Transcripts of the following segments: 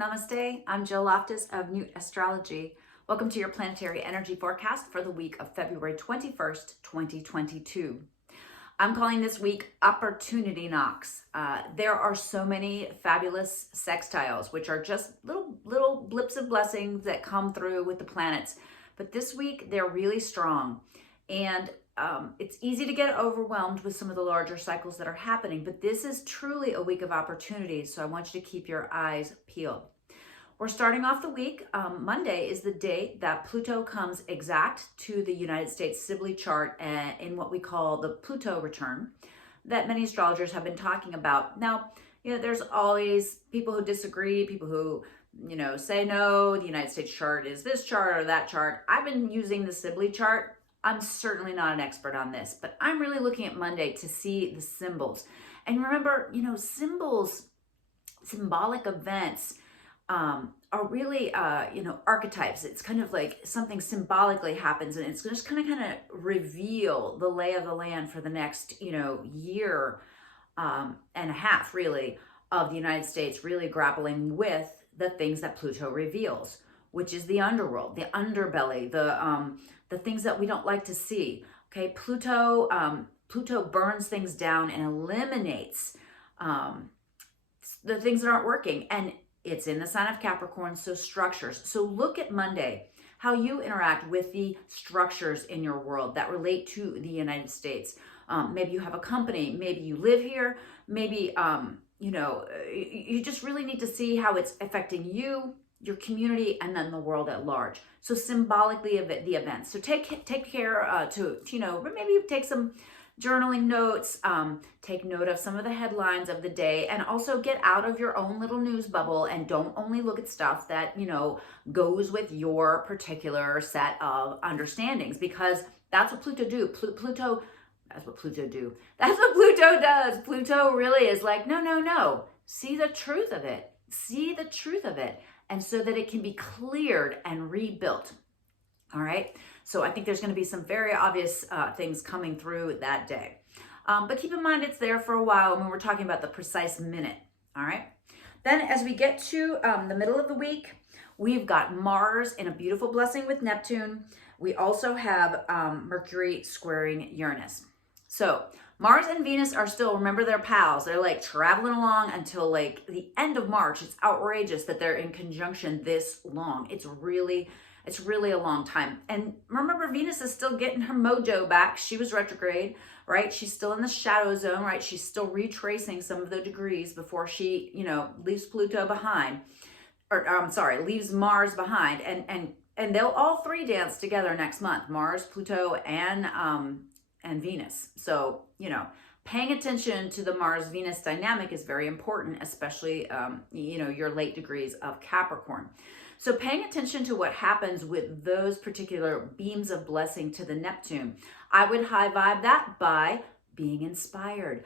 Namaste. I'm Jill Loftus of Newt Astrology. Welcome to your planetary energy forecast for the week of February 21st, 2022. I'm calling this week Opportunity Knocks. There are so many fabulous sextiles, which are just little blips of blessings that come through with the planets. But this week, they're really strong. And it's easy to get overwhelmed with some of the larger cycles that are happening, but this is truly a week of opportunities, so I want you to keep your eyes peeled. We're starting off the week. Monday is the day that Pluto comes exact to the United States symbolic chart in what we call the Pluto Return that many astrologers have been talking about. Now, there's always people who disagree, people who say no, the United States chart is this chart or that chart. I've been using the symbolic chart. I'm certainly not an expert on this, but I'm really looking at Monday to see the symbols. And remember, symbols, symbolic events are really, archetypes. It's kind of like something symbolically happens, and it's just kind of reveal the lay of the land for the next, year and a half, really, of the United States really grappling with the things that Pluto reveals, which is the underworld, the underbelly, the things that we don't like to see. Okay, Pluto burns things down and eliminates the things that aren't working, and it's in the sign of Capricorn, so structures. So look at Monday, how you interact with the structures in your world that relate to the United States. Maybe you have a company, maybe you live here, maybe you just really need to see how it's affecting you, your community, and then the world at large. So symbolically of the events. So take care to maybe take some journaling notes, take note of some of the headlines of the day, and also get out of your own little news bubble and don't only look at stuff that, goes with your particular set of understandings, because that's what Pluto do. That's what Pluto do. That's what Pluto does. Pluto really is like, no. See the truth of it. See the truth of it. And so that it can be cleared and rebuilt. All right. So I think there's going to be some very obvious things coming through that day. But keep in mind, it's there for a while when we're talking about the precise minute. All right. Then as we get to the middle of the week, we've got Mars in a beautiful blessing with Neptune. We also have Mercury squaring Uranus. So Mars and Venus are still, remember, they're pals. They're like traveling along until like the end of March. It's outrageous that they're in conjunction this long. It's really a long time. And remember, Venus is still getting her mojo back. She was retrograde, right? She's still in the shadow zone, right? She's still retracing some of the degrees before she, leaves Pluto behind. Leaves Mars behind. And they'll all three dance together next month. Mars, Pluto, and Venus. So, paying attention to the Mars-Venus dynamic is very important, especially, your late degrees of Capricorn. So paying attention to what happens with those particular beams of blessing to the Neptune, I would high vibe that by being inspired.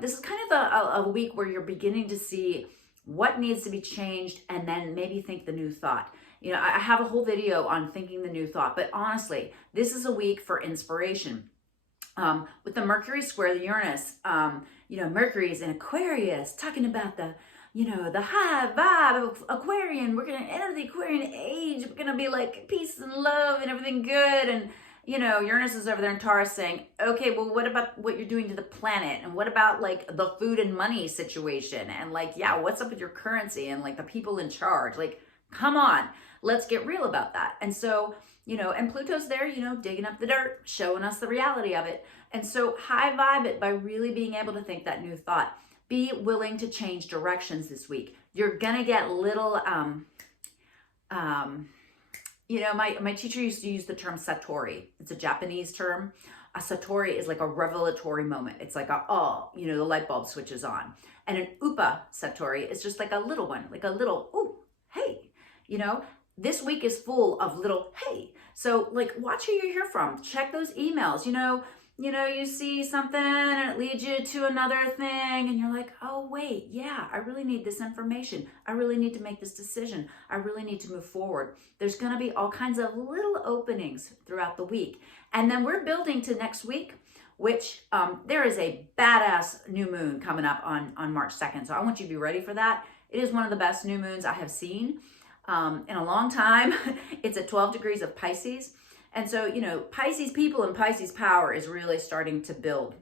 This is kind of a week where you're beginning to see what needs to be changed and then maybe think the new thought. I have a whole video on thinking the new thought, but honestly, this is a week for inspiration. With the Mercury square the Uranus, Mercury is in Aquarius, talking about the high vibe of Aquarian. We're going to enter the Aquarian age. We're going to be like peace and love and everything good. And, Uranus is over there in Taurus saying, okay, well, what about what you're doing to the planet? And what about like the food and money situation? And like, what's up with your currency and like the people in charge? Like, come on, let's get real about that. And so, and Pluto's there, digging up the dirt, showing us the reality of it. And so high vibe it by really being able to think that new thought. Be willing to change directions this week. You're gonna get little, my teacher used to use the term satori. It's a Japanese term. A satori is like a revelatory moment. It's like the light bulb switches on. And an upa satori is just like a little one, like a little, ooh, hey, this week is full of little, hey. So like, watch who you hear from. Check those emails. You see something and it leads you to another thing and you're like, oh wait, I really need this information. I really need to make this decision. I really need to move forward. There's going to be all kinds of little openings throughout the week. And then we're building to next week, which there is a badass new moon coming up on March 2nd. So I want you to be ready for that. It is one of the best new moons I have seen in a long time. It's at 12 degrees of Pisces. And so, you know, Pisces people and Pisces power is really starting to build.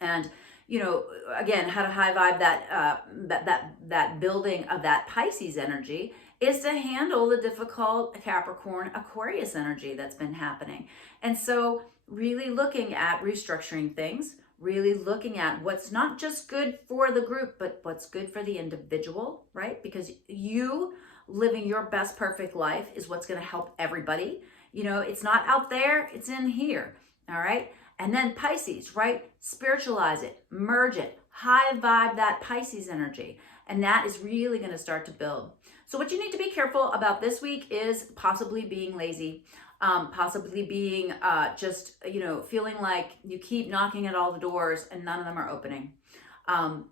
And, you know, again, how to high vibe that building of that Pisces energy is to handle the difficult Capricorn Aquarius energy that's been happening. And so really looking at restructuring things, really looking at what's not just good for the group, but what's good for the individual, right? Because you living your best perfect life is what's going to help everybody. You know, it's not out there, it's in here. All right. And then Pisces, right? Spiritualize it, merge it, high vibe that Pisces energy. And that is really going to start to build. So what you need to be careful about this week is possibly being lazy, possibly being just, you know, feeling like you keep knocking at all the doors and none of them are opening.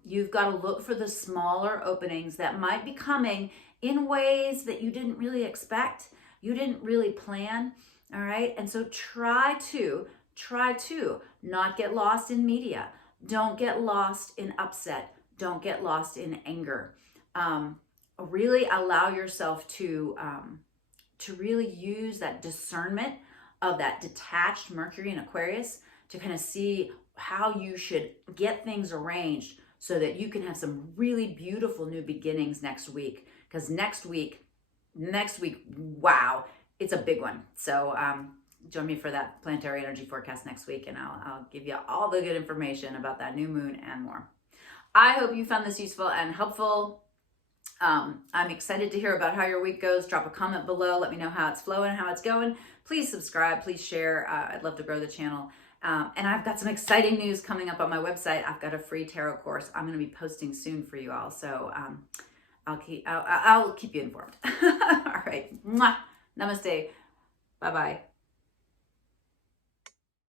You've got to look for the smaller openings that might be coming in ways that you didn't really expect, you didn't really plan. All right. And so try to not get lost in media. Don't get lost in upset. Don't get lost in anger. Really allow yourself to really use that discernment of that detached Mercury in Aquarius to kind of see how you should get things arranged so that you can have some really beautiful new beginnings next week. Because next week, wow, it's a big one. So join me for that planetary energy forecast next week, and I'll give you all the good information about that new moon and more. I hope you found this useful and helpful. I'm excited to hear about how your week goes. Drop a comment below. Let me know how it's flowing and how it's going. Please subscribe. Please share. I'd love to grow the channel. And I've got some exciting news coming up on my website. I've got a free tarot course I'm going to be posting soon for you all. So I'll keep you informed. All right. Mwah. Namaste. Bye-bye.